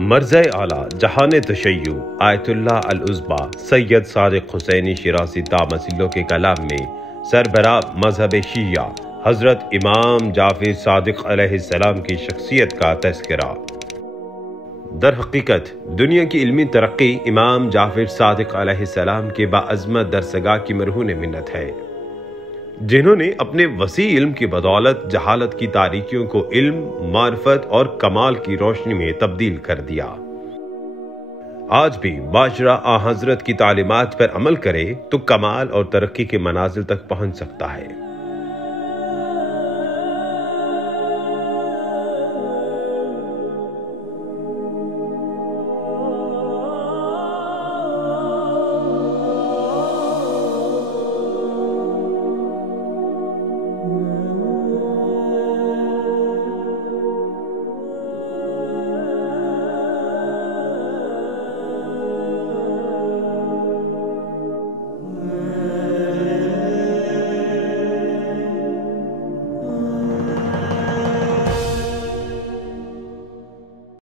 मर्ज़े आला जहान तशय्यु आयतुल्लाह अल-उज़्मा सैयद सादिक हुसैनी शिराज़ी दामसिल्लो के कलाम में सरबरा मज़हब शिया हज़रत इमाम जाफ़र सादिक अलैहिस्सलाम की शख्सियत का तज़किरा। दर हकीकत दुनिया की इल्मी तरक्की इमाम जाफ़र सादिक अलैहिस्सलाम के बाअज़मत दरसगाह की मरहून मिन्नत है, जिन्होंने अपने वसी इल्म की बदौलत जहालत की तारीकियों को इल्म, मारिफत और कमाल की रोशनी में तब्दील कर दिया। आज भी माशरा आ हजरत की तालीमात पर अमल करे तो कमाल और तरक्की के मनाजिल तक पहुंच सकता है।